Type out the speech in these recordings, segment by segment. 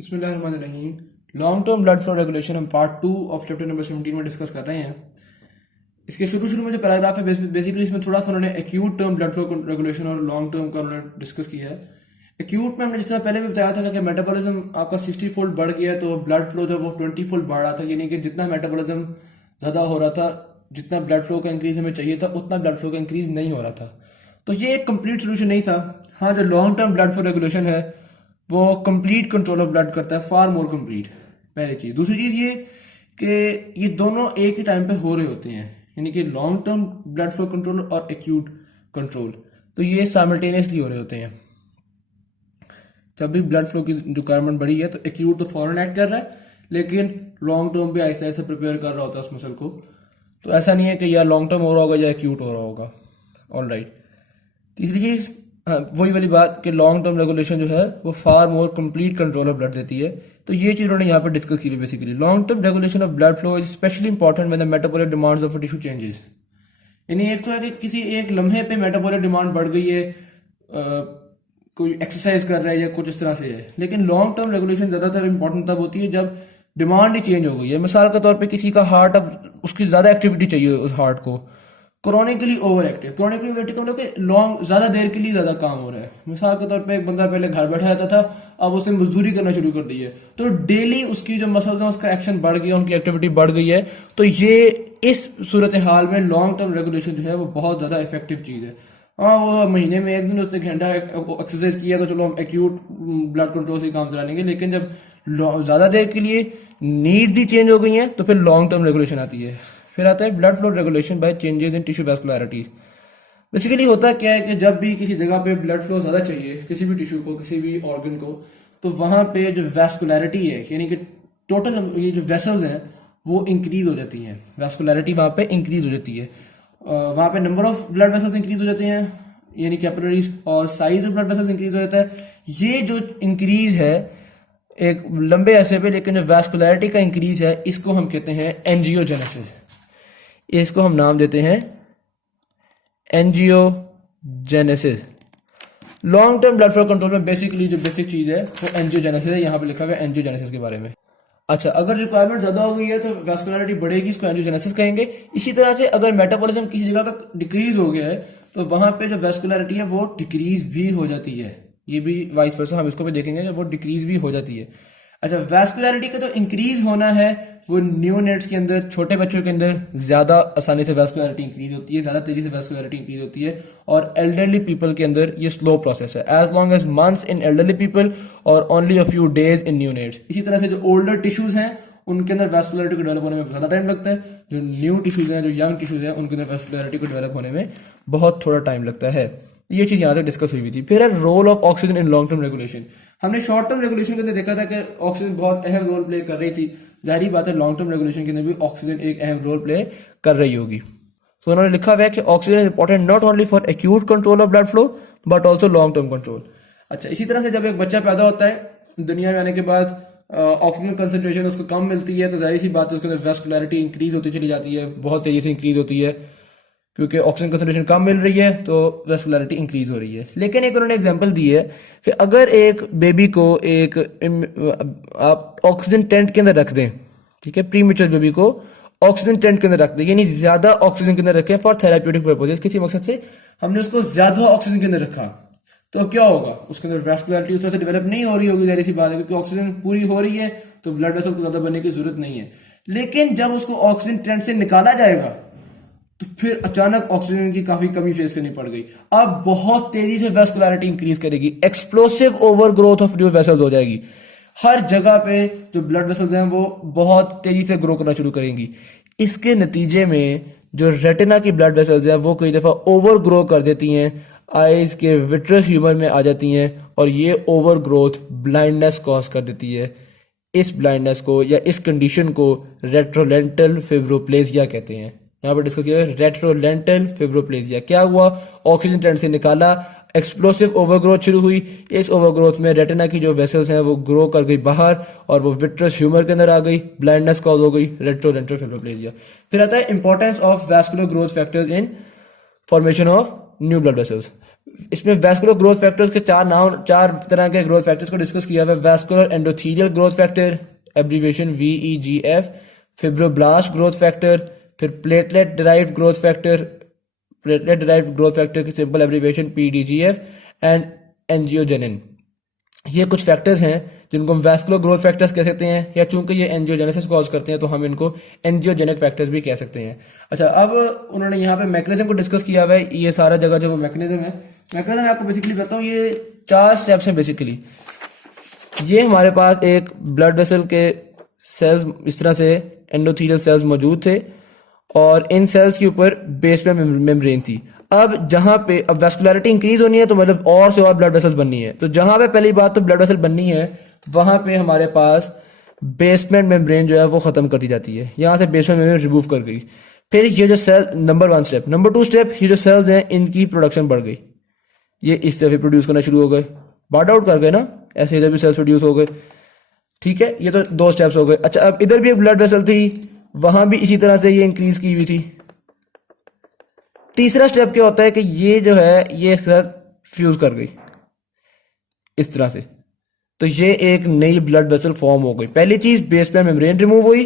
बिस्मिल्लाहिर्रहमानिर्रहीम। Long term blood flow regulation हम part 2 of chapter number 17 में डिस्कस कर रहे हैं। इसके शुरू में जो पैराग्राफ है बेसिकली इसमें थोड़ा सा उन्होंने acute term blood flow regulation और लॉन्ग टर्म का उन्होंने डिस्कस किया है। एक्यूट में हमने जिस तरह पहले भी बताया था कि मेटाबॉलिज्म आपका 60 फोल्ड बढ़ गया तो ब्लड फ्लो जो वो 20 फोल्ड बढ़ रहा था, यानी कि जितना मेटाबॉलिज्म ज़्यादा हो रहा था, जितना ब्लड फ्लो का इंक्रीज हमें चाहिए था उतना ब्लड फ्लो का इंक्रीज नहीं हो रहा था। तो ये एक कंप्लीट सोल्यूशन नहीं था। हाँ, जो long term blood flow regulation है वो कंप्लीट कंट्रोल ऑफ ब्लड करता है, फार मोर कंप्लीट। पहली चीज़। दूसरी चीज़ ये कि ये दोनों एक ही टाइम पे हो रहे होते हैं, यानी कि long term blood flow control और एक्यूट कंट्रोल, तो ये साइमल्टेनियसली हो रहे होते हैं। जब भी ब्लड फ्लो की रिक्वायरमेंट बढ़ी है तो एक्यूट तो फॉरन एक्ट कर रहा है, लेकिन लॉन्ग टर्म भी ऐसे ऐसे प्रिपेयर कर रहा होता है उस मसल को। तो ऐसा नहीं है कि या लॉन्ग टर्म हो रहा होगा या एक्यूट हो रहा होगा। All right. तीसरी चीज़, हाँ, वही वाली बात कि लॉन्ग टर्म रेगुलेशन जो है वो far more complete control of blood देती है। तो ये चीज़ उन्होंने यहाँ पर डिस्कस की है। Basically long term regulation of blood flow is specially important when the metabolic demands of tissue changes. यानी एक तो है कि किसी एक लम्हे पे मेटाबॉलिक डिमांड बढ़ गई है, कोई एक्सरसाइज कर रहा है या कुछ इस तरह से है, लेकिन लॉन्ग टर्म रेगुलेशन ज़्यादातर इंपॉर्टेंट तब होती है जब डिमांड ही चेंज हो गई है। मिसाल के तौर पे किसी का हार्ट, अब उसकी ज़्यादा एक्टिविटी चाहिए उस हार्ट को, chronically over active. Chronically over active का मतलब कि लॉन्ग ज़्यादा देर के लिए ज़्यादा काम हो रहा है। मिसाल के तौर पे एक बंदा पहले घर बैठा रहता था, अब उसने मजदूरी करना शुरू कर दी है, तो डेली उसकी जो मसल्स हैं उसका एक्शन बढ़ गया, उनकी एक्टिविटी बढ़ गई है। तो ये इस सूरत हाल में लॉन्ग टर्म रेगुलेशन जो है वो बहुत ज़्यादा इफेक्टिव चीज़ है। हाँ, वो महीने में एक दिन उसने घंटा एक्सरसाइज किया तो चलो हम एक्यूट ब्लड कंट्रोल से काम चला लेंगे, लेकिन जब ज़्यादा देर के लिए नीड्स ही चेंज हो गई हैं तो फिर लॉन्ग टर्म रेगुलेशन आती है। फिर आता है blood flow regulation bye changes in tissue vascularity. Basically होता क्या है कि जब भी किसी जगह पे ब्लड फ्लो ज़्यादा चाहिए, किसी भी टिश्यू को, किसी भी ऑर्गन को, तो वहाँ पे जो वैस्कुलरिटी है, यानी कि टोटल ये जो वेसल्स हैं वो इंक्रीज हो जाती हैं। वैस्कुलरिटी वहाँ पे इंक्रीज हो जाती है, वहाँ पे number of blood vessels increase हो जाते हैं, यानी कैपिलरीज, और size of blood vessels increase हो जाता है। ये जो इंक्रीज है एक लंबे अरसे पे, लेकिन जो वैस्कुलरिटी का इंक्रीज है इसको हम कहते हैं एंजियोजेनेसिस। इसको हम नाम देते हैं angiogenesis. Long term blood flow control में बेसिकली जो बेसिक चीज़ है वो एंजियोजेनेसिस है। यहाँ पे लिखा हुआ है एंजियोजेनेसिस के बारे में। अच्छा, अगर रिक्वायरमेंट ज़्यादा हो गई है तो वैस्कुलरिटी बढ़ेगी, इसको एंजियोजेनेसिस कहेंगे। इसी तरह से अगर मेटाबॉलिज्म किसी जगह का डिक्रीज हो गया है तो वहाँ पे जो वैस्कुलरिटी है वो डिक्रीज भी हो जाती है। ये भी वाइस वर्सा हम इसको भी देखेंगे कि वो डिक्रीज भी हो जाती है। अच्छा, वैस्कुलरिटी का तो इंक्रीज होना है वो न्यूनेट्स के अंदर, छोटे बच्चों के अंदर ज़्यादा आसानी से वैस्कुलरिटी इंक्रीज होती है, ज़्यादा तेज़ी से वैस्कुलरिटी इंक्रीज होती है, और एल्डरली पीपल के अंदर ये स्लो प्रोसेस है, as long as months in elderly people और only a few days in neonates. इसी तरह से जो ओल्डर टिश्यूज़ हैं उनके अंदर वैस्कुलरिटी को डेवलप होने में ज़्यादा टाइम लगता है। जो न्यू टिश्यूज़ हैं, जो यंग टिश्यूज़ हैं, उनके अंदर वैस्कुलरिटी को डेवलप होने में बहुत थोड़ा टाइम लगता है। ये चीज़ यहाँ तक डिस्कस हुई थी। फिर है role of oxygen in long term regulation. हमने शॉर्ट टर्म रेगुलेशन के अंदर देखा था कि ऑक्सीजन बहुत अहम रोल प्ले कर रही थी। जाहिर बात है लॉन्ग टर्म रेगुलेशन के अंदर भी ऑक्सीजन एक अहम रोल प्ले कर रही होगी। तो उन्होंने लिखा हुआ है कि oxygen is important not only for acute control of blood flow but also long term control. अच्छा, इसी तरह से जब एक बच्चा पैदा होता है दुनिया में आने के बाद, ऑक्सीजन कंसनट्रेशन उसको कम मिलती है, तो जाहिर सी बात है उसके अंदर वैस्कुलरिटी इंक्रीज होती चली जाती है, बहुत तेज़ी से इंक्रीज होती है, क्योंकि ऑक्सीजन कंसंट्रेशन कम मिल रही है तो वैस्कुलरिटी इंक्रीज हो रही है। लेकिन एक उन्होंने एग्जांपल दी है कि अगर एक बेबी को एक आप ऑक्सीजन टेंट के अंदर रख दें, ठीक है, प्री मैच्योर बेबी को ऑक्सीजन टेंट के अंदर रख दें, यानी ज़्यादा ऑक्सीजन के अंदर रखें फॉर थेराप्यूटिक पर्पजेज, किसी मकसद से हमने उसको ज़्यादा ऑक्सीजन के अंदर रखा, तो क्या होगा, उसके अंदर वैस्कुलरिटी उस तरह से डेवलप नहीं हो रही होगी, जाहिर सी बात है, क्योंकि ऑक्सीजन पूरी हो रही है तो ब्लड वेसल को ज़्यादा बनने की जरूरत नहीं है। लेकिन जब उसको ऑक्सीजन टेंट से निकाला जाएगा तो फिर अचानक ऑक्सीजन की काफी कमी फेस करनी पड़ गई। अब बहुत तेजी से वैस्कुलरिटी इंक्रीज करेगी, explosive over growth of new vessels हो जाएगी। हर जगह पे जो ब्लड वेसल्स हैं वो बहुत तेजी से ग्रो करना शुरू करेंगी। इसके नतीजे में जो रेटिना की ब्लड वेसल्स हैं वो कई दफ़ा ओवर ग्रो कर देती हैं, आइज के विट्रस ह्यूमर में आ जाती हैं, और ये ओवर ग्रोथ ब्लाइंडनेस कॉज कर देती है। इस ब्लाइंडनेस को या इस कंडीशन को रेट्रोलेंटल फिब्रोप्लेजिया कहते हैं। यहाँ पर डिस्कस किया है रेट्रोलेंटल फिब्रोप्लेजिया। क्या हुआ, ऑक्सीजन टेंट से निकाला, एक्सप्लोसिव ओवरग्रोथ शुरू हुई। इस ओवरग्रोथ में रेटिना की जो वेसल्स हैं वो ग्रो कर गई बाहर और वो विट्रस ह्यूमर के अंदर आ गई, ब्लाइंडनेस कॉज हो गई, रेट्रोलेंटल फिब्रोप्लेजिया। फिर आता है importance of vascular growth factors in formation of new blood vessels. इसमें वैस्कुलर ग्रोथ फैक्टर्स के चार तरह के ग्रोथ फैक्टर्स को डिस्कस किया हुआ है। Vascular endothelial growth factor, abbreviation VEGF, fibroblast growth factor, फिर प्लेटलेट डिराइव्ड ग्रोथ फैक्टर की सिंपल एब्रीविएशन PDGF, एंड एंजियोजेनिन। ये कुछ फैक्टर्स हैं जिनको हम वैस्कुलर ग्रोथ फैक्टर्स कह सकते हैं, या चूंकि ये एंजियोजेनेसिस कॉज करते हैं तो हम इनको एंजियोजेनिक फैक्टर्स भी कह सकते हैं। अच्छा, अब उन्होंने यहाँ पे मैकेनिज्म को डिस्कस किया हुआ है। ये सारा जगह जो मैकेनिज्म है, मैकेनिज्म मैं आपको बेसिकली बताऊँ, ये 4 स्टेप्स हैं बेसिकली। ये हमारे पास एक ब्लड वेसल के सेल्स इस तरह से एंडोथेलियल सेल्स मौजूद थे, और इन सेल्स के ऊपर बेस में मेम्ब्रेन थी। अब जहां पे अब वेस्कुलरिटी इंक्रीज होनी है तो मतलब और से और ब्लड वेसल्स बननी है, तो जहां पे पहली बात तो ब्लड वेसल बननी है, वहां पे हमारे पास बेसमेंट मेम्ब्रेन जो है वो खत्म कर दी जाती है। यहां से बेसमेंट मेम्ब्रेन रिमूव कर गई। फिर ये जो cell, number 1 step. Number 2 step, ये जो सेल्स हैं इनकी प्रोडक्शन बढ़ गई, ये इस तरह प्रोड्यूस करना शुरू हो गए, बार्ड आउट कर गए ना, ऐसे इधर भी सेल्स प्रोड्यूस हो गए। ठीक है, ये तो 2 स्टेप्स हो गए। अच्छा, अब इधर भी एक ब्लड वेसल थी, वहां भी इसी तरह से ये इंक्रीज की हुई थी। तीसरा स्टेप क्या होता है कि ये जो है ये एक साथ फ्यूज कर गई इस तरह से, तो ये एक नई ब्लड वेसल फॉर्म हो गई। पहली चीज बेस पे मेम्ब्रेन रिमूव हुई,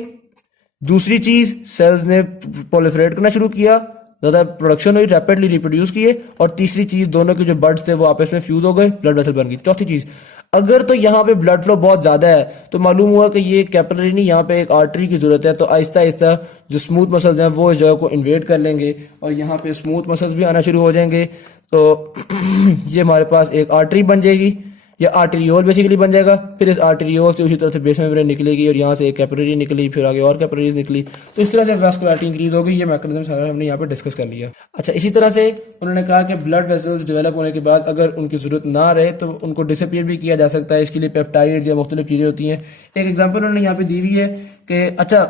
दूसरी चीज सेल्स ने प्रोलिफरेट करना शुरू किया, ज़्यादा प्रोडक्शन हुई, रैपिडली रिप्रोड्यूस किए, और तीसरी चीज दोनों के जो बड्स थे वो आपस में फ्यूज हो गए, ब्लड वेसल बन गई। चौथी चीज, अगर तो यहाँ पे ब्लड फ्लो बहुत ज़्यादा है तो मालूम हुआ कि ये कैपिलरी नहीं, यहाँ पे एक आर्टरी की ज़रूरत है, तो आहिस्ता आहिस्ता जो स्मूथ मसल्स हैं वो इस जगह को इन्वेड कर लेंगे और यहाँ पे स्मूथ मसल्स भी आना शुरू हो जाएंगे। तो ये हमारे पास एक आर्टरी बन जाएगी, या आर्टेरियोल बेसिकली बन जाएगा। फिर इस आर्टेरियोल से उसी तरह से बेस मेम्ब्रेन निकलेगी और यहाँ से एक कैपिलरी निकली, फिर आगे और कैपिलरीज निकली, तो इस तरह से वैस्कुलरिटी इंक्रीज हो गई। ये मैकेनिज्म सारा हमने यहाँ पे डिस्कस कर लिया। अच्छा, इसी तरह से उन्होंने कहा कि ब्लड वेसल्स डेवलप होने के बाद अगर उनकी जरूरत ना रहे तो उनको डिसअपियर भी किया जा सकता है। इसके लिए पेप्टाइड या मुख्तलिफ चीज़ें होती हैं। एक एग्जाम्पल उन्होंने यहाँ पे दी हुई है कि अच्छा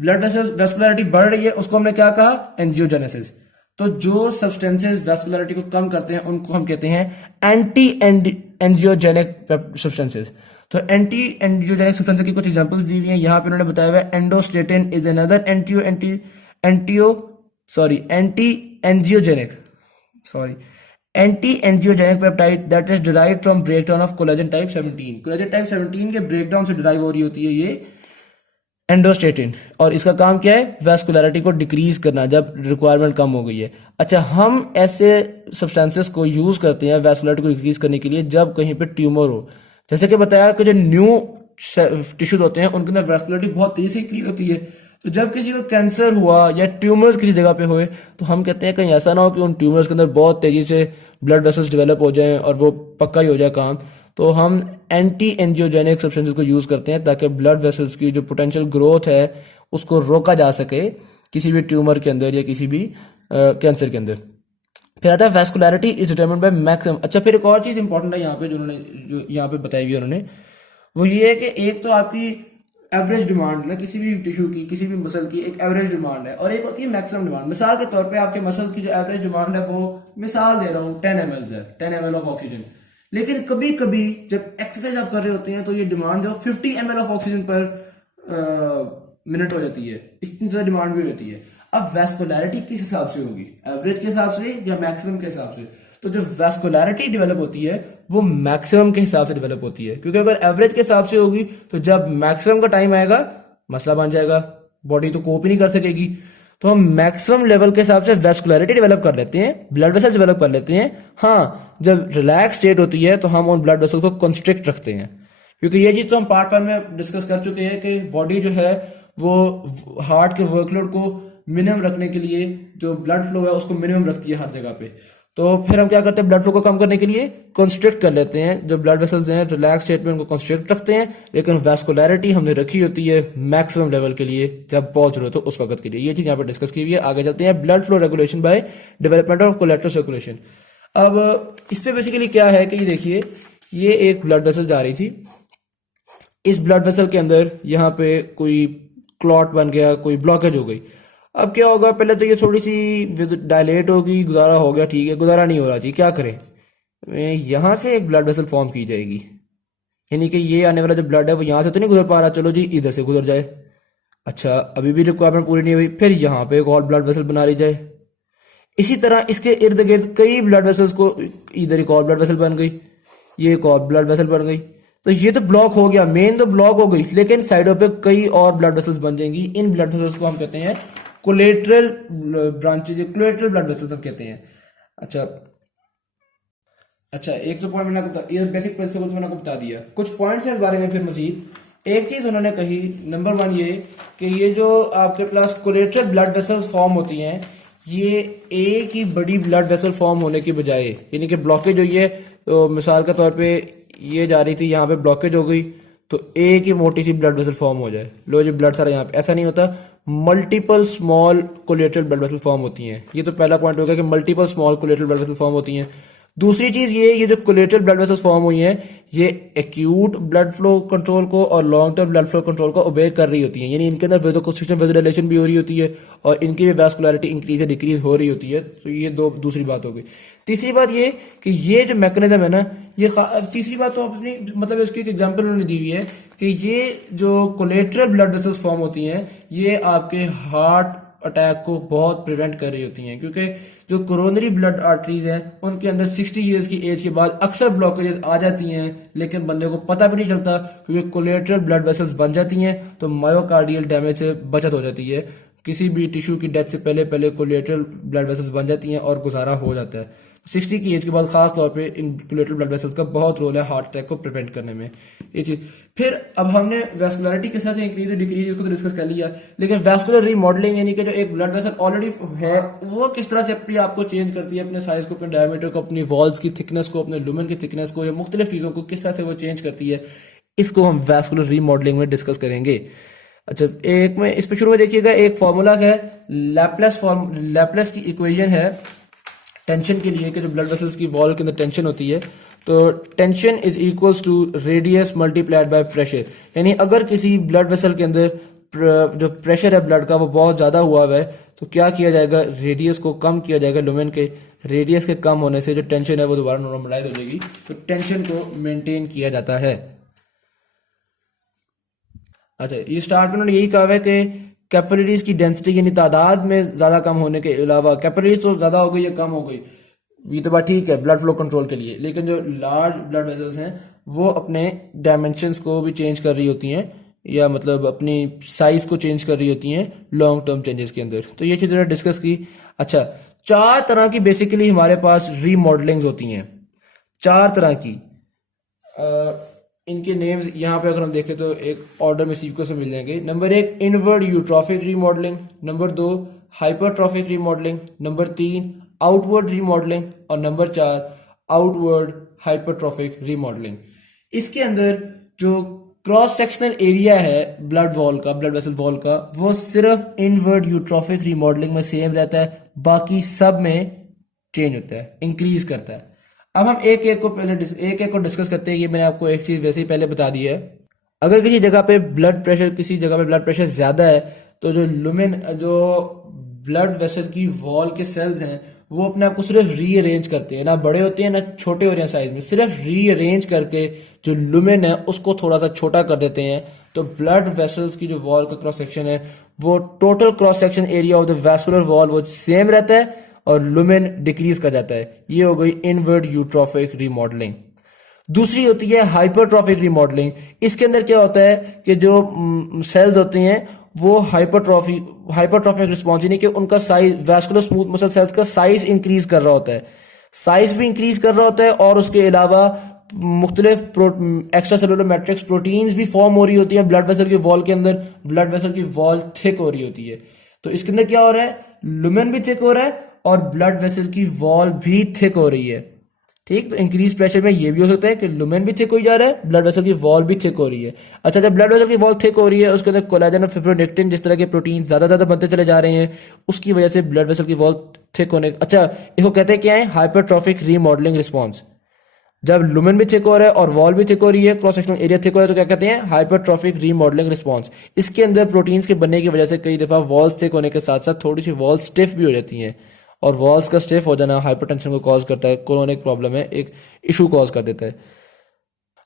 ब्लड वेसल्स वेस्कुलरिटी बढ़ रही है, उसको हमने क्या कहा, एंजियोजेनेसिस। तो जो सब्सटेंसेस वेस्कुलरिटी को कम करते हैं उनको हम कहते हैं एंटी एंजियोजेनिक सब्सटेंसेस। तो एंटी एंजियोजेनिक सब्सटेंसेस की कुछ एग्जांपल्स दी हुई हैं यहाँ पे। उन्होंने बताया हुआ है endostatin is another anti angiogenic peptide that is derived from breakdown of collagen type 17। Collagen type 17 के ब्रेकडाउन से डिराइव हो रही होती है ये एंडोस्टेटिन, और इसका काम क्या है, वेस्कुलरिटी को डिक्रीज करना जब रिक्वायरमेंट कम हो गई है। अच्छा, हम ऐसे सब्सटेंसेस को यूज करते हैं वेस्कुलरिटी को डिक्रीज करने के लिए जब कहीं पे ट्यूमर हो। जैसे कि बताया कि जो न्यू टिश्यूज होते हैं उनके अंदर वेस्कुलरिटी बहुत तेजी से इंक्रीज होती है। तो जब किसी को कैंसर हुआ या ट्यूमर्स किसी जगह पे हुए तो हम कहते हैं कहीं ऐसा ना हो कि उन ट्यूमर्स के अंदर बहुत तेजी से ब्लड वेसल्स डेवलप हो जाएं और वो पक्का ही हो जाए काम, तो हम एंटी एंजियोजेनिक सब्सटेंसेस को यूज़ करते हैं ताकि ब्लड वेसल्स की जो पोटेंशियल ग्रोथ है उसको रोका जा सके किसी भी ट्यूमर के अंदर या किसी भी कैंसर के अंदर। फिर आता है vascularity is determined by maximum. अच्छा, फिर एक और चीज़ इंपॉर्टेंट है यहाँ पे जो यहाँ पे बताई हुई है उन्होंने, वो ये है कि एक तो आपकी एवरेज डिमांड ना किसी भी टिश्यू की, किसी भी मसल की एक एवरेज डिमांड है, और एक होती है मैक्सिमम डिमांड। मिसाल के तौर पे आपके मसल्स की जो एवरेज डिमांड है वो, मिसाल दे रहा हूँ, 10 ml है, 10 ml ऑफ ऑक्सीजन। लेकिन कभी कभी जब एक्सरसाइज आप कर रहे होते हैं तो ये डिमांड जो 50 ml ऑफ ऑक्सीजन पर मिनट हो जाती है, इतनी ज़्यादा डिमांड भी होती है। अब वेस्कुलरिटी किस हिसाब से होगी, एवरेज के हिसाब से या मैक्सिमम के हिसाब से? तो जो वेस्कुलरिटी डेवलप होती है वो मैक्सिमम के हिसाब से डेवलप होती है, क्योंकि अगर एवरेज के हिसाब से होगी तो जब मैक्सिमम का टाइम आएगा मसला बन जाएगा, बॉडी तो कोप ही नहीं कर सकेगी। तो हम मैक्सिमम लेवल के हिसाब से वेस्कुलरिटी डेवलप कर लेते हैं, ब्लड वेसल्स डेवलप कर लेते हैं। हाँ, जब रिलैक्स स्टेट होती है तो हम उन ब्लड वेसल्स को कंस्ट्रिक्ट रखते हैं, क्योंकि ये चीज़ तो हम पार्ट 1 में डिस्कस कर चुके हैं कि बॉडी जो है वो हार्ट के वर्कलोड को मिनिमम रखने के लिए जो ब्लड फ्लो है उसको मिनिमम रखती है हर जगह पे। तो फिर हम क्या करते हैं, ब्लड फ्लो को कम करने के लिए कंस्ट्रिक्ट कर लेते हैं, जो ब्लड वेसल्स हैं रिलैक्स स्टेट में उनको कंस्ट्रिक्ट रखते हैं। लेकिन वेस्कुलरिटी हमने रखी होती है मैक्सिमम लेवल के लिए, जब बहुत जरूरत हो उस वक्त के लिए। ये चीज़ यहाँ पर डिस्कस की हुई है। आगे चलते हैं, blood flow regulation by development of collector circulation. अब इस पर बेसिकली क्या है कि देखिए, ये एक ब्लड वेसल जा रही थी, इस ब्लड वेसल के अंदर यहाँ पे कोई क्लॉट बन गया, कोई ब्लॉकेज हो गई। अब क्या होगा, पहले तो ये थोड़ी सी डायलेट होगी, गुजारा हो गया, ठीक है, गुजारा नहीं हो रहा जी, क्या करें, यहाँ से एक ब्लड वेसल फॉर्म की जाएगी, यानी कि ये आने वाला जो ब्लड है वो यहाँ से तो नहीं गुजर पा रहा, चलो जी इधर से गुजर जाए। अच्छा, अभी भी रिक्वायरमेंट पूरी नहीं हुई, फिर यहाँ पे एक और ब्लड वेसल बना ली जाए, इसी तरह इसके इर्द गिर्द कई ब्लड वेसल्स को, इधर एक और ब्लड वेसल बन गई, ये एक और ब्लड वेसल बन गई, तो ये तो ब्लॉक हो गया, मेन तो ब्लॉक हो गई, लेकिन साइडों पे कई और ब्लड वेसल्स बन जाएंगी। इन ब्लड वेसल्स को हम कहते हैं collateral branches, collateral blood vessels हम कहते हैं। अच्छा अच्छा, एक तो पॉइंट मैंने आपको ये बेसिक प्रिंसिपल मैंने आपको बता दिया, कुछ पॉइंट्स है इस बारे में। फिर मजीद एक चीज उन्होंने कही, नंबर 1 ये कि ये जो आपके पास कोलेटरल ब्लड वेसल्स फॉर्म होती हैं, ये एक ही बड़ी ब्लड वेसल फॉर्म होने की बजाय, यानी कि ब्लॉकेज हुई है, तो मिसाल के तौर पे ये जा रही थी, यहाँ पे ब्लॉकेज हो गई, तो एक ही मोटी सी ब्लड वेसल फॉर्म हो जाए, लो जी ब्लड सारा यहाँ पे, ऐसा नहीं होता। Multiple small collateral blood vessel form होती हैं। ये तो पहला पॉइंट होगा कि multiple small collateral blood vessel form होती हैं। दूसरी चीज ये जो कोलेटरल ब्लड वेसल्स फॉर्म हुई हैं, ये एक्यूट ब्लड फ्लो कंट्रोल को और long term blood flow control को ओबे कर रही होती हैं, यानी इनके अंदर वेसोकंस्ट्रिक्शन वेसोडाइलेशन भी हो रही होती है और इनकी भी वैस्कुलरिटी इंक्रीज या डिक्रीज हो रही होती है। तो ये दूसरी बात हो गई। तीसरी बात ये कि ये जो मैकेनिज्म है ना, ये तीसरी बात तो अपनी मतलब इसकी एक एग्जांपल उन्होंने दी हुई है कि ये जो कोलेटरल ब्लड वेसल्स फॉर्म होती हैं, ये आपके हार्ट अटैक को बहुत प्रिवेंट कर रही होती हैं, क्योंकि जो कोरोनरी ब्लड आर्टरीज हैं उनके अंदर 60 इयर्स की एज के बाद अक्सर ब्लॉकेजेस आ जाती हैं, लेकिन बंदे को पता भी नहीं चलता, क्योंकि कोलेटरल ब्लड वेसल्स बन जाती हैं, तो मायोकार्डियल डैमेज से बचत हो जाती है। किसी भी टिश्यू की डेथ से पहले पहले कोलेटरल ब्लड वेसल्स बन जाती हैं और गुजारा हो जाता है। 60 की एज के बाद खास तौर पे इन कोलेटरल ब्लड वेसल्स का बहुत रोल है हार्ट अटैक को प्रिवेंट करने में, ये चीज। फिर अब हमने वैस्कुलरिटी किस तरह से इंक्रीज डिक्रीज इसको तो डिस्कस कर लिया, लेकिन वैस्कुलर रीमॉडलिंग यानी कि जो एक ब्लड वेसल ऑलरेडी है वो किस तरह से अपने आप को चेंज करती है, अपने साइज को, अपने डायमीटर को, अपनी वॉल्स की थिकनेस को, अपने लुमेन की थिकनेस को, या मुख्तलिफ चीज़ों को किस तरह से वो चेंज करती है, इसको हम वैस्कुलर रीमॉडलिंग में डिस्कस करेंगे। अच्छा, एक में इस पे शुरू में देखिएगा, एक फॉर्मूला है लैप्लेस की इक्वेशन है टेंशन के लिए, कि जो ब्लड वेसल्स की वॉल के अंदर टेंशन होती है, तो tension is equals to radius multiplied by pressure. यानी अगर किसी ब्लड वेसल के अंदर जो प्रेशर है ब्लड का वो बहुत ज़्यादा हुआ है, तो क्या किया जाएगा, रेडियस को कम किया जाएगा। लुमेन के रेडियस के कम होने से जो टेंशन है वो दोबारा नॉर्मलाइज हो जाएगी, तो टेंशन को मेंटेन किया जाता है। अच्छा, ये स्टार्ट में उन्होंने यही कहा है कि कैपिलरीज की डेंसिटी यानी तादाद में ज़्यादा कम होने के अलावा, कैपिलरीज तो ज़्यादा हो गई या कम हो गई, ये तो बात ठीक है ब्लड फ्लो कंट्रोल के लिए, लेकिन जो लार्ज ब्लड वेसल्स हैं वो अपने डायमेंशंस को भी चेंज कर रही होती हैं, या मतलब अपनी साइज को चेंज कर रही होती हैं लॉन्ग टर्म चेंजेस के अंदर। तो ये चीज़ें डिस्कस की। अच्छा, 4 तरह की बेसिकली हमारे पास रीमॉडलिंग्स होती हैं, 4 तरह की। इनके नेम्स यहाँ पे अगर हम देखें तो एक ऑर्डर में सीक्वेंस में मिल जाएंगे। Number 1 inward eutrophic remodelling, number 2 hypertrophic remodelling, number 3 outward remodelling, और नंबर 4 आउटवर्ड हाइपरट्रॉफिक रीमॉडलिंग। इसके अंदर जो क्रॉस सेक्शनल एरिया है ब्लड वॉल का, ब्लड वेसल वॉल का, वो सिर्फ इनवर्ड यूट्रॉफिक रीमॉडलिंग में सेम रहता है, बाकी सब में चेंज होता है, इंक्रीज करता है। अब हम एक एक को डिस्कस करते हैं। ये मैंने आपको एक चीज़ वैसे ही पहले बता दी है, अगर किसी जगह पे ब्लड प्रेशर ज़्यादा है, तो जो लुमेन, जो ब्लड वेसल की वॉल के सेल्स हैं, वो अपने आप को सिर्फ रीअरेंज करते हैं, ना बड़े होते हैं ना छोटे हो रहे हैं साइज में, सिर्फ रीअरेंज करके जो लुमेन है उसको थोड़ा सा छोटा कर देते हैं। तो ब्लड वेसल्स की जो वॉल का क्रॉस सेक्शन है, वो total cross section area of the vascular wall वो सेम रहता है और लुमेन डिक्रीज कर जाता है। ये हो गई इनवर्ड यूट्रॉफिक रीमॉडलिंग। दूसरी होती है हाइपरट्रॉफिक रीमॉडलिंग। इसके अंदर क्या होता है कि जो सेल्स होते हैं वो हाइपरट्रॉफिक रिस्पॉन्स, यानी कि उनका size, vascular smooth muscle cells का साइज इंक्रीज कर रहा होता है, साइज भी इंक्रीज कर रहा होता है, और उसके अलावा मुख्तलिफ एक्स्ट्रा सेलुलर मैट्रिक्स प्रोटीन्स भी फॉर्म हो रही होती है ब्लड वेसल की वॉल के अंदर, ब्लड वेसल की वॉल थिक हो रही होती है। तो इसके अंदर क्या हो रहा है, लुमेन भी थिक हो रहा है और ब्लड वेसल की वॉल भी थिक हो रही है। ठीक, तो इंक्रीज प्रेशर में ये भी हो सकता है कि लुमेन भी थिक हो जा रहा है, ब्लड वेसल की वॉल भी थिक हो रही है। अच्छा, जब ब्लड वेसल की वॉल थिक हो रही है, उसके अंदर कोलेजन और फिब्रोनेक्टिन जिस तरह के प्रोटीन ज़्यादा बनते चले जा रहे हैं, उसकी वजह से ब्लड वेसल की वॉल थिक होने, अच्छा इसको कहते हैं क्या है, हाइपरट्रॉफिक रीमॉडलिंग रिस्पॉन्स। जब लुमेन भी थिक हो रहा है और वॉल भी थिक हो रही है, क्रॉस सेक्शनल एरिया थिक हो रहा है, तो क्या कहते हैं, हाइपरट्रॉफिक रीमॉडलिंग रिस्पॉन्स। इसके अंदर प्रोटीन्स के बनने की वजह से कई दफ़ा वॉल्स थिक होने के साथ साथ थोड़ी सी वॉल स्टिफ भी हो जाती हैं, और वॉल्स का स्टिफ हो जाना हाइपरटेंशन को कॉज करता है, क्रोनिक प्रॉब्लम है, एक इशू कॉज कर देता है।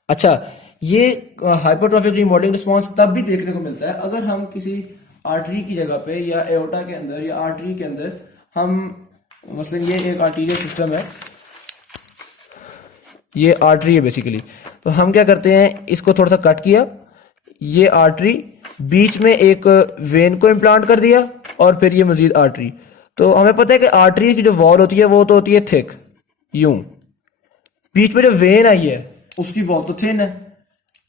अच्छा, ये हाइपरट्रॉफिक रीमॉडलिंग रिस्पॉन्स तब भी देखने को मिलता है अगर हम किसी आर्टरी की जगह पे या एओर्टा के अंदर या आर्टरी के अंदर हम मसलन ये एक आर्टीरियल सिस्टम है, ये आर्टरी है बेसिकली। तो हम क्या करते हैं, इसको थोड़ा सा कट किया, ये आर्टरी, बीच में एक वेन को इम्प्लांट कर दिया और फिर ये मजीद आर्टरी। तो हमें पता है कि आर्टरी की जो वॉल होती है वो तो होती है थिक, यूं। बीच में जो वेन आई है उसकी वॉल तो थिन है।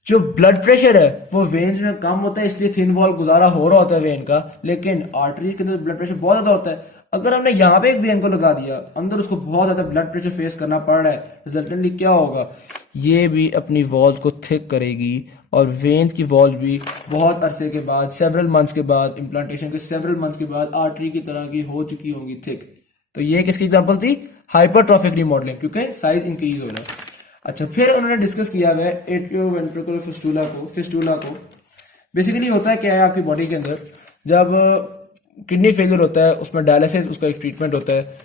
जो ब्लड प्रेशर है वो वेन्स में कम होता है, इसलिए थिन वॉल गुजारा हो रहा होता है वेन का, लेकिन आर्टरीज के अंदर ब्लड प्रेशर बहुत ज़्यादा होता है। अगर हमने यहाँ पे एक वेन को लगा दिया, अंदर उसको बहुत ज़्यादा ब्लड प्रेशर फेस करना पड़ रहा है, रिजल्टेंटली क्या होगा, ये भी अपनी वॉल्स को थिक करेगी और वेन्स की वॉल भी बहुत अरसे के बाद, सेवरल मंथ्स के बाद, इम्प्लांटेशन के सेवरल मंथ्स के बाद आर्टरी की तरह की हो चुकी होगी थिक। तो ये किसकी एग्जाम्पल थी, हाइपरट्रॉफिक रीमॉडलिंग, क्योंकि साइज इंक्रीज हो रहा है। अच्छा, फिर उन्होंने डिस्कस किया है एट्रियोवेंट्रिकुलर फिस्टूला को। बेसिकली होता है क्या है आपकी बॉडी के अंदर, जब किडनी फेलियर होता है उसमें डायलिसिस उसका एक ट्रीटमेंट होता है।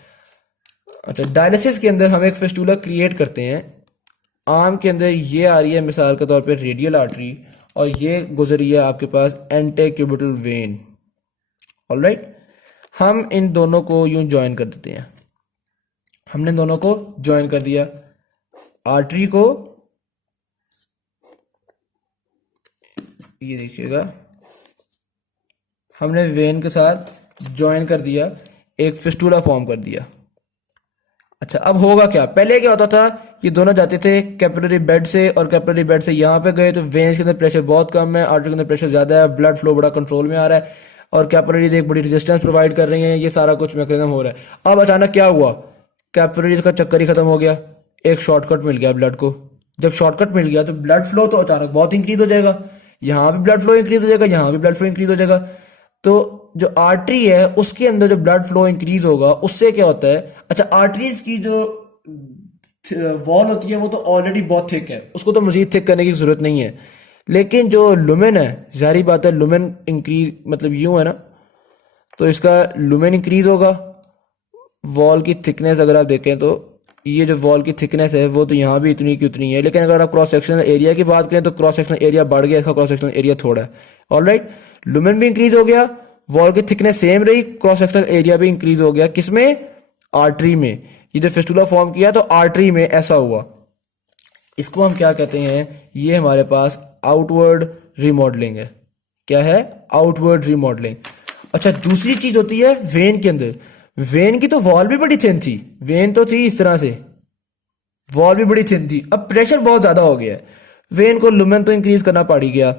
अच्छा, डायलिसिस के अंदर हम एक फिस्टूला क्रिएट करते हैं। आम के अंदर ये आ रही है मिसाल के तौर पे रेडियल आर्टरी, और ये गुजरी है आपके पास एंटेक्यूबिटल वेन। ऑलराइट, हम इन दोनों को यूं ज्वाइन कर देते हैं। हमने दोनों को ज्वाइन कर दिया, आर्टरी को, ये देखिएगा हमने वेन के साथ ज्वाइन कर दिया, एक फिस्टूला फॉर्म कर दिया। अच्छा, अब होगा क्या, पहले क्या होता था, ये दोनों जाते थे कैपिलरी बेड से, और कैपिलरी बेड से यहाँ पे गए तो वेन्स के अंदर प्रेशर बहुत कम है, आर्टरी के अंदर प्रेशर ज़्यादा है, ब्लड फ्लो बड़ा कंट्रोल में आ रहा है, और कैपिलरीज एक बड़ी रेजिस्टेंस प्रोवाइड कर रही हैं, ये सारा कुछ मैकेनिज्म हो रहा है। अब अचानक क्या हुआ, कैपिलरीज का चक्कर ही खत्म हो गया, एक शॉर्टकट मिल गया ब्लड को। जब शॉर्टकट मिल गया तो ब्लड फ्लो तो अचानक बहुत इंक्रीज हो जाएगा, यहाँ भी ब्लड फ्लो इंक्रीज हो जाएगा, यहाँ भी ब्लड फ्लो इंक्रीज हो जाएगा। तो जो आर्टरी है उसके अंदर जो ब्लड फ्लो इंक्रीज होगा उससे क्या होता है, अच्छा, आर्टरीज की जो वॉल होती है वो तो ऑलरेडी बहुत थिक है, उसको तो मजीद थिक करने की जरूरत नहीं है। लेकिन जो लुमेन है, जाहिर बात है लुमेन इंक्रीज मतलब यूं है ना, तो इसका लुमेन इंक्रीज होगा। वॉल की थिकनेस अगर आप देखें तो ये जो वॉल की थिकनेस है वो तो यहाँ भी इतनी की उतनी है, लेकिन अगर आप क्रॉस सेक्शनल एरिया की बात करें तो क्रॉस सेक्शनल एरिया बढ़ गया, इसका क्रॉस सेक्शनल एरिया थोड़ा है। ऑलराइट, लुमेन भी इंक्रीज हो गया, वॉल की थिकनेस सेम रही, क्रॉस सेक्शनल एरिया भी इंक्रीज हो गया, किसमें, आर्टरी में। ये जो फिस्टुला फॉर्म किया तो आर्टरी में ऐसा हुआ, इसको हम क्या कहते हैं, ये हमारे पास आउटवर्ड रिमॉडलिंग है। क्या है, आउटवर्ड रिमॉडलिंग। अच्छा, दूसरी चीज होती है वेन के अंदर। वेन की तो वॉल भी बड़ी थिन थी, वेन तो थी इस तरह से, वॉल भी बड़ी थिन थी, अब प्रेशर बहुत ज्यादा हो गया है, वेन को लुमेन तो इंक्रीज करना पड़ ही गया।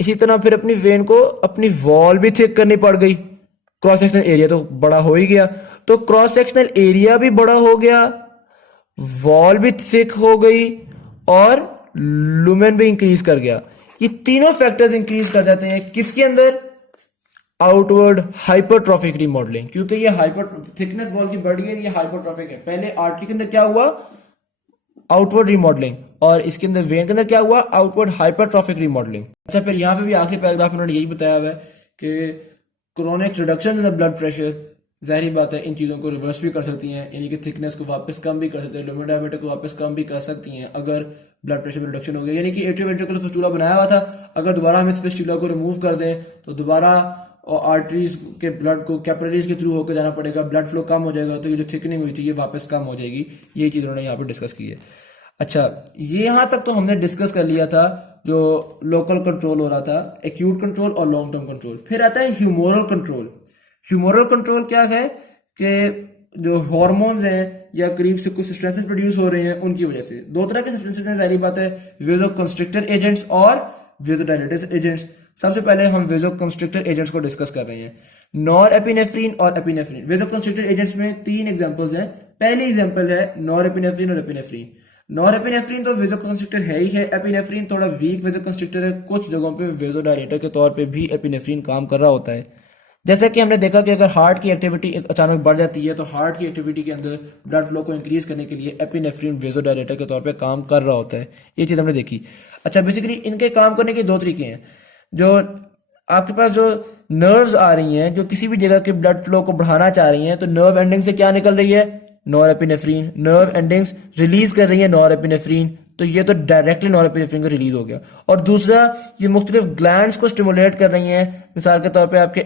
इसी तरह फिर अपनी वेन को अपनी वॉल भी थिक करनी पड़ गई, क्रॉस सेक्शनल एरिया तो बड़ा हो ही गया, तो क्रॉस सेक्शनल एरिया भी बड़ा हो गया, वॉल भी थिक हो गई, और लुमेन भी इंक्रीज कर गया। ये तीनों फैक्टर्स इंक्रीज कर जाते हैं किसके अंदर, आउटवर्ड हाइपरट्रॉफिक रिमॉडलिंग, क्योंकि ये हाइपर थिकनेस वॉल की बढ़ी है, ये हाइपरट्रॉफिक है। पहले आर्टरी के अंदर क्या हुआ, आउटवर्ड रिमॉडलिंग, और इसके अंदर वेन के अंदर क्या हुआ, आउटवर्ड हाइपरट्रॉफिक रिमॉडलिंग। अच्छा, फिर यहाँ पे भी आखिरी पैराग्राफ में उन्होंने यही बताया हुआ है कि chronic reduction in the blood pressure, जाहिर बात है इन चीज़ों को रिवर्स भी कर सकती हैं, यानी कि थिकनेस को वापस कम भी कर सकते हैं, लुमेन डायमीटर को वापस कम भी कर सकती हैं अगर ब्लड प्रेशर में रिडक्शन हो गया। यानी कि एट्रियोवेंट्रिकुलर फिस्टुला बनाया हुआ था, अगर दोबारा हम इस फिस्टुला को रिमूव कर दें तो दोबारा और आर्टरीज के ब्लड को कैपिलरीज के थ्रू होकर जाना पड़ेगा, ब्लड फ्लो कम हो जाएगा, तो ये जो थिकनिंग हुई थी ये वापस कम हो जाएगी। ये चीज़ उन्होंने यहाँ पर डिस्कस की है। अच्छा, ये यहाँ तक तो हमने डिस्कस कर लिया था जो लोकल कंट्रोल हो रहा था, एक्यूट कंट्रोल और लॉन्ग टर्म कंट्रोल। फिर आता है ह्यूमोरल कंट्रोल। ह्यूमोरल कंट्रोल क्या है कि जो हार्मोन्स हैं या करीब से कुछ सब्सटेंसेस प्रोड्यूस हो रहे हैं उनकी वजह से, दो तरह के सब्सटेंसेस हैं, जाहिर बात है, वेजो कंस्ट्रिक्टर एजेंट्स और वेजोडाइलेटर एजेंट्स। सबसे पहले हम वेजो कंस्ट्रिक्टर एजेंट्स को डिस्कस कर रहे हैं, नॉर एपिनेफ्रीन और एपिनेफ्रीन। वेजो कंस्ट्रिक्टर एजेंट्स में तीन एग्जांपल्स हैं। पहली एग्जांपल है नॉर एपिनेफ्रीन और एपिनेफ्रीन। नॉर एपिनेफ्रीन तो वेजो कंस्ट्रिक्टर है ही है, एपिनेफ्रीन थोड़ा वीक वेजो कंस्ट्रिक्टर है, कुछ जगहों पे वेजोडाइलेटर के तौर पे भी एपिनेफ्रीन काम कर रहा होता है। जैसा कि हमने देखा कि अगर हार्ट की एक्टिविटी अचानक बढ़ जाती है तो हार्ट की एक्टिविटी के अंदर ब्लड फ्लो को इंक्रीज करने के लिए एपिनेफ्रीन वेजोडाइलेटर के तौर पे काम कर रहा होता है, ये चीज़ हमने देखी। अच्छा, बेसिकली इनके काम करने के दो तरीके हैं। जो आपके पास जो नर्व्स आ रही हैं जो किसी भी जगह के ब्लड फ्लो को बढ़ाना चाह रही हैं, तो नर्व एंडिंग से क्या निकल रही है, नॉरएपिनेफ्रिन, नर्व एंडिंग्स रिलीज कर रही है नॉरएपिनेफ्रिन, तो ये तो डायरेक्टली नॉरएपिनेफ्रिन को रिलीज हो गया। और दूसरा, ये मुख्तलिफ ग्लैंड्स को स्टिमुलेट कर रही हैं, मिसाल के तौर पे आपके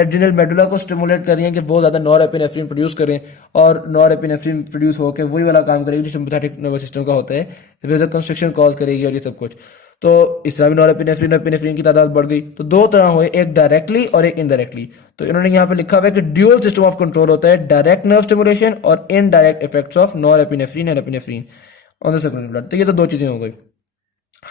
एड्रिनल मेडुला को स्टिमुलेट कर रही हैं कि वो ज़्यादा नॉरएपिनेफ्रिन प्रोड्यूस करें, और नॉरएपिनेफ्रिन प्रोड्यूस होकर वही वाला काम करेगी जो सिंपैथेटिक नर्वस सिस्टम का होता है, वेजो कंस्ट्रिक्शन कॉज करेगी और ये सब कुछ। तो इस तरह भी नॉरएपिनेफ्रिन और एपिनेफ्रिन की तादाद बढ़ गई। तो दो तरह हुए, एक डायरेक्टली और एक इनडायरेक्टली। तो इन्होंने यहाँ पे लिखा हुआ है कि ड्यूअल सिस्टम ऑफ कंट्रोल होता है, डायरेक्ट नर्व स्टिमुलेशन और indirect effects of norepinephrine and epinephrine on the circulatory blood. तो ये तो दो चीजें हो गई।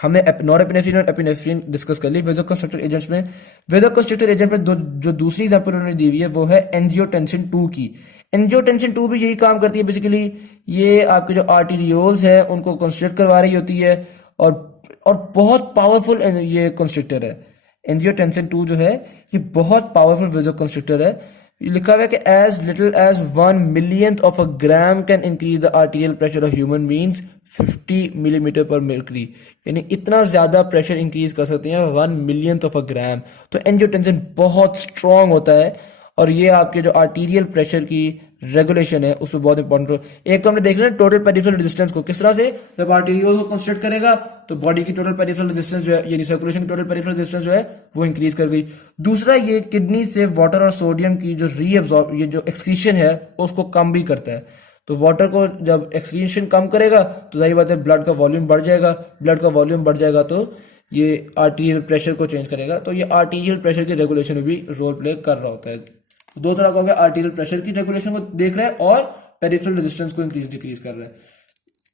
हमने नॉरएपिनेफ्रिन और एपिनेफ्रिन डिस्कस कर ली। वेजोकंस्ट्रक्टर एजेंट्स में, वेजोकंस्ट्रक्टर एजेंट में जो दूसरी एग्जांपल उन्होंने दी हुई है वो है एंजियोटेंसिन 2 की। एंजियोटेंसिन 2 भी यही काम करती है बेसिकली, ये आपके जो आर्टेरियोल्स है उनको कंस्ट्रिक्ट करवा रही होती है, और बहुत पावरफुल ये कंस्ट्रिक्टर है। एंजियोटेंसिन 2 जो है ये बहुत पावरफुल वेजोकंस्ट्रिक्टर है। लिखा हुआ है कि as little as 1 millionth of a gram can increase the arterial pressure of human beings 50 millimetre per mercury, यानी इतना ज्यादा प्रेशर इंक्रीज कर सकते हैं 1 millionth ऑफ अ ग्राम। तो एंजियोटेंसिन बहुत स्ट्रांग होता है, और ये आपके जो आर्टीरियल प्रेशर की रेगुलेशन है उस पर बहुत इंपॉर्टेंट रोल। एक तो हमने देख लिया टोटल पेरिफेरल रेजिस्टेंस को, किस तरह से जब आर्टेरियोल को कंस्ट्रक्ट करेगा तो बॉडी की टोटल पेरिफेरल रेजिस्टेंस जो है, यानी सर्कुलेशन की टोटल पेरिफेरल रेजिस्टेंस जो है वो इंक्रीज कर गई। दूसरा, ये किडनी से वाटर और सोडियम की जो रीअब्सॉर्ब, ये जो एक्सक्रीशन है उसको कम भी करता है। तो वाटर को जब एक्सक्रीशन कम करेगा तो जाहिर बात है ब्लड का वॉल्यूम बढ़ जाएगा, ब्लड का वॉल्यूम बढ़ जाएगा तो ये आर्टीरियल प्रेशर को चेंज करेगा, तो ये आर्टीरियल प्रेशर की रेगुलेशन में भी रोल प्ले कर रहा होता है। दो तरह का हो गया, आर्टीरियल प्रेशर की रेगुलेशन को देख रहा है और पेरिफेरल रेजिस्टेंस को इंक्रीज डिक्रीज कर रहा है।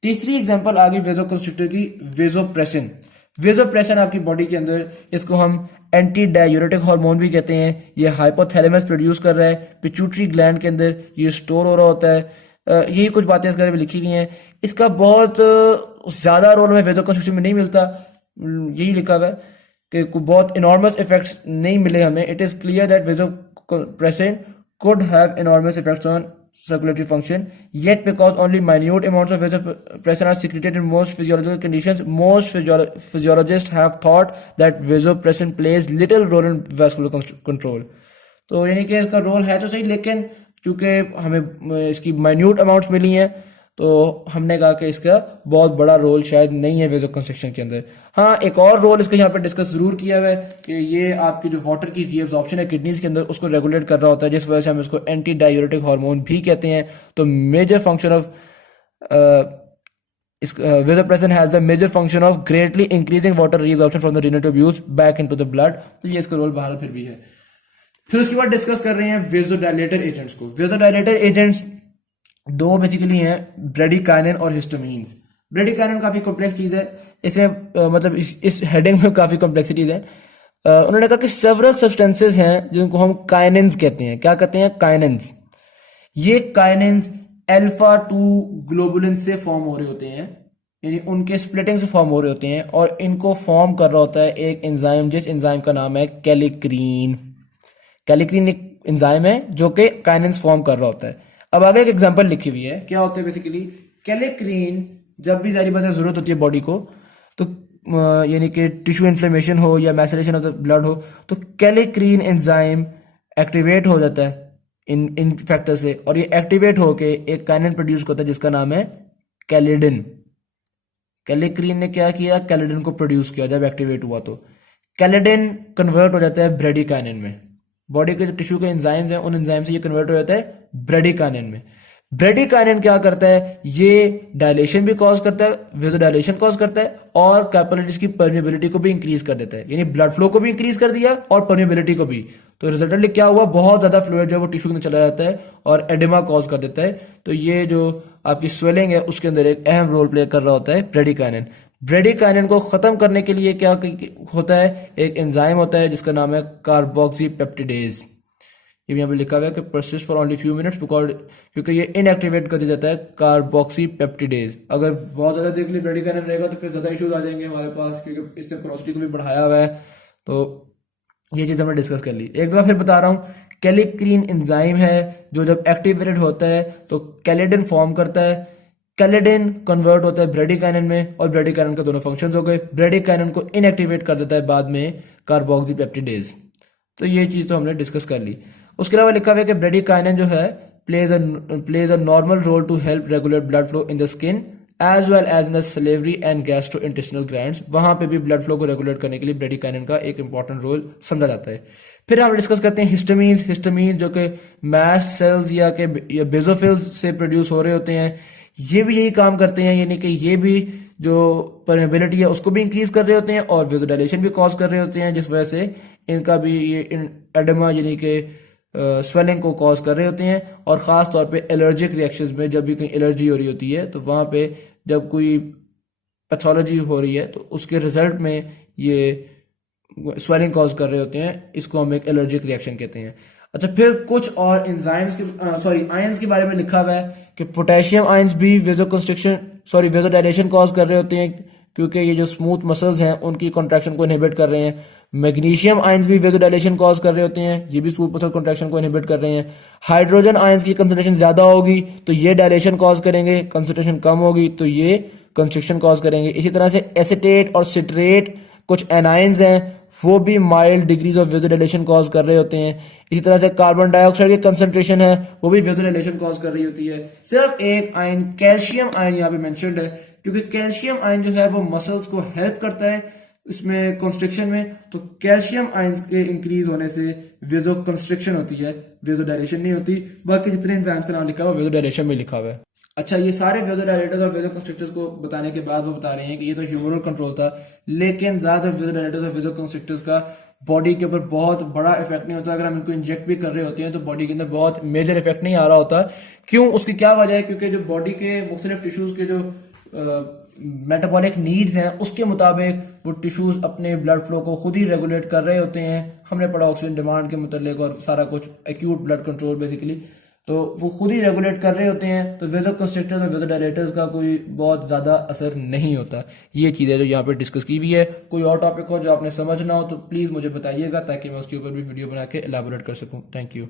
तीसरी एग्जांपल आ गई वेजोकंस्ट्रिक्टर की, वेजोप्रेसिन। वेजोप्रेसिन आपकी बॉडी के अंदर, इसको हम एंटी डायूरेटिक हार्मोन भी कहते हैं, ये हाइपोथैलेमस प्रोड्यूस कर रहा है, पिट्यूटरी ग्लैंड के अंदर ये स्टोर हो रहा होता है। यही कुछ बातें इस बारे में लिखी हुई हैं। इसका बहुत ज्यादा रोल हमें वेजोकंस्ट्रिक्शन में नहीं मिलता, यही लिखा हुआ है कि बहुत इनॉर्मस इफेक्ट्स नहीं मिले हमें। It is clear that vasopressin could have enormous effects on circulatory function, yet because only minute amounts of vasopressin are secreted in most physiological conditions, most physiologists have thought that vasopressin plays little role in vascular control. तो यानी कि इसका role है तो सही, लेकिन चूंकि हमें इसकी माइन्यूट अमाउंट्स मिली हैं तो हमने कहा कि इसका बहुत बड़ा रोल शायद नहीं है वेजोकंस्ट्रिक्शन के अंदर। हाँ, एक और रोल इसका यहाँ पे डिस्कस जरूर किया हुआ है कि ये आपकी जो वाटर की रीअब्सॉर्प्शन है किडनीज के अंदर उसको रेगुलेट कर रहा होता है, जिस वजह से हम इसको एंटी डायूरेटिक हार्मोन भी कहते हैं। तो major function of vasopressin has the major function of greatly increasing water reabsorption from the renal tubules back into the blood। तो ये इसका रोल बाहर फिर भी है। फिर उसके बाद डिस्कस कर रहे हैं वेजोडायलेटर एजेंट्स को। वेजोडायलेटर एजेंट्स दो बेसिकली हैं, ब्रेडिकाइनिन और हिस्टामीन्स। ब्रेडिकाइनिन काफी कॉम्प्लेक्स चीज है, इसमें मतलब इस हेडिंग में काफी कॉम्प्लेक्सिटीज है। उन्होंने कहा कि सेवरल सब्सटेंसेस हैं जिनको हम काइनिन्स कहते हैं। क्या कहते हैं? काइनिन्स। ये काइनिन्स अल्फा 2 ग्लोबुलिन से फॉर्म हो रहे होते हैं, यानी उनके स्प्लिटिंग से फॉर्म हो रहे होते हैं, और इनको फॉर्म कर रहा होता है एक एंजाइम, जिस एंजाइम का नाम है कैलिक्रीन। कैलिक्रीन एक एंजाइम है जो कि काइनिन्स फॉर्म कर रहा होता है। अब आगे एक एग्जांपल लिखी हुई है, क्या होता है बेसिकली, कैलिक्रीन जब भी जारी बात है जरूरत होती है बॉडी को, तो यानी कि टिश्यू इन्फ्लेमेशन हो या मैसरेशन ऑफ द ब्लड हो, तो कैलिक्रीन एंजाइम एक्टिवेट हो जाता है इन फैक्टर से, और ये एक्टिवेट होके एक काइनिन प्रोड्यूस होता है जिसका नाम है कैलिडिन। कैलिक्रीन ने क्या किया? कैलिडिन को प्रोड्यूस किया। जब एक्टिवेट हुआ तो कैलिडिन कन्वर्ट हो जाता है ब्रेडिकाइनिन में। बॉडी के जो टिश्यू के एंजाइम्स हैं उन एंजाइम से ये कन्वर्ट हो जाता है ब्रेडिकाइनिन में। ब्रेडिकाइनिन क्या करता है? ये डायलेशन भी कॉज करता है, वेजोडायलेशन कॉज करता है, और कैपिलरीज की परमेबिलिटी को भी इंक्रीज कर देता है, यानी ब्लड फ्लो को भी इंक्रीज कर दिया और परमेबिलिटी को भी। तो रिजल्टेंटली क्या हुआ? बहुत ज्यादा फ्लूइड जो है वो टिश्यू में चला जाता है और एडिमा कॉज कर देता है। तो ये जो आपकी स्वेलिंग है उसके अंदर एक अहम रोल प्ले कर रहा होता है ब्रेडिकाइनिन। ब्रेडिकाइनिन को खत्म करने के लिए क्या होता है? एक एंजाइम होता है जिसका नाम है कार्बोक्सीपेप्टिडेज। ये भी यहाँ पे लिखा हुआ है कि persist for only few minutes because, क्योंकि ये इनएक्टिवेट कर दिया जाता है कार्बोक्सीपेप्टिडेज। अगर बहुत ज़्यादा देख ली ब्रेडिकाइनिन रहेगा तो फिर ज़्यादा इश्यूज आ जाएंगे हमारे पास, क्योंकि इसने पोरोसिटी को भी बढ़ाया हुआ है। तो ये चीज़ हमने डिस्कस कर ली। एक दफ़ा फिर बता रहा हूँ, कैलिक्रीन एंजाइम है जो जब एक्टिवेटेड होता है तो कैलिडिन फॉर्म करता है। कैलिडिन कन्वर्ट होता है ब्रेडिकाइनिन में, और ब्रेडिकाइनिन का दोनों फंक्शंस हो गए। ब्रेडिकाइनिन को इनएक्टिवेट कर देता है बाद में कार्बोक्सीपेप्टिडेज। तो ये चीज़ तो हमने डिस्कस कर ली। उसके अलावा लिखा हुआ है कि ब्रेडिकाइनिन जो है plays a normal role to help regulate blood flow in the skin as well as in the salivary and gastrointestinal glands. वहाँ पे भी ब्लड फ्लो को रेगुलेट करने के लिए ब्रेडिकाइनिन का एक इंपॉर्टेंट रोल समझा जाता है. फिर हम डिस्कस करते हैं हिस्टामीन जो कि मास्ट सेल्स या बेसोफिल्स से प्रोड्यूस हो रहे होते हैं. ये भी यही काम करते हैं, यानी कि ये भी जो परमेबिलिटी है उसको भी इंक्रीज कर रहे होते हैं और वेजोडाइलेशन भी कॉज कर रहे होते हैं, जिस वजह से इनका भी ये एडेमा यानी कि स्वेलिंग को कॉज कर रहे होते हैं. और ख़ास तौर पे एलर्जिक रिएक्शंस में जब भी कहीं एलर्जी हो रही होती है तो वहाँ पे जब कोई पैथोलॉजी हो रही है तो उसके रिजल्ट में ये स्वेलिंग कॉज कर रहे होते हैं. इसको हम एक एलर्जिक रिएक्शन कहते हैं. अच्छा, फिर कुछ और एंजाइम्स के आयंस के बारे में लिखा हुआ है कि पोटेशियम आयंस भी वेजोडाइलेशन कॉज कर रहे होते हैं, क्योंकि ये जो स्मूथ मसल्स हैं उनकी कॉन्ट्रैक्शन को इनहिबिट कर रहे हैं. मैग्नीशियम आयंस भी वेजोडाइलेशन कॉज कर रहे होते हैं, ये भी स्मूथ मसल कॉन्ट्रैक्शन को इनहिबिट कर रहे हैं. हाइड्रोजन आयंस की कंसंट्रेशन ज़्यादा होगी तो ये डायलेशन कॉज करेंगे, कंसंट्रेशन कम होगी तो ये कंस्ट्रिक्शन कॉज करेंगे. इसी तरह से एसिटेट और सिट्रेट कुछ एनाइंस हैं, वो भी mild degrees of vasodilation cause कर रहे होते हैं. इसी तरह से कार्बन डाइऑक्साइड की कंसंट्रेशन है वो भी वेजोडाइलेशन कॉज कर रही होती है. सिर्फ एक आयन कैल्शियम आयन यहाँ पे मेंशन्ड है, क्योंकि कैल्शियम आयन जो है वो मसल्स को हेल्प करता है इसमें कंस्ट्रिक्शन में. तो कैल्शियम आयंस के इंक्रीज होने से वेजो कंस्ट्रिक्शन होती है, वेजोडाइलेशन नहीं होती. बाकी जितने एंजाइम्स का नाम लिखा हुआ है वेजोडाइलेशन में लिखा हुआ है. अच्छा, ये सारे वेजोडाइलेटर्स और वेजोकंस्ट्रिक्टर्स को बताने के बाद वो बता रहे हैं कि ये तो ह्यूमरल कंट्रोल था, लेकिन ज़्यादातर वेजोडाइलेटर्स और वेजोकंस्ट्रिक्टर्स का बॉडी के ऊपर बहुत बड़ा इफेक्ट नहीं होता. अगर हम इनको इंजेक्ट भी कर रहे होते हैं तो बॉडी के अंदर बहुत मेजर इफेक्ट नहीं आ रहा होता. क्यों? उसकी क्या वजह है? क्योंकि जो बॉडी के मुख्तलिफ टिश्यूज़ के जो मेटाबॉलिक नीड्स हैं उसके मुताबिक वो टिश्यूज़ अपने ब्लड फ्लो को खुद ही रेगुलेट कर रहे होते हैं. हमने पढ़ा ऑक्सीजन डिमांड के मुतल्लिक और सारा कुछ एक्यूट ब्लड कंट्रोल बेसिकली, तो वो खुद ही रेगुलेट कर रहे होते हैं. तो वेजोकंस्ट्रिक्टर्स और वेजोडाइलेटर्स का कोई बहुत ज़्यादा असर नहीं होता. ये चीज़ें जो यहाँ पे डिस्कस की हुई है. कोई और टॉपिक हो जो आपने समझना हो तो प्लीज़ मुझे बताइएगा ताकि मैं उसके ऊपर भी वीडियो बना के एलाबोरेट कर सकूँ. Thank you.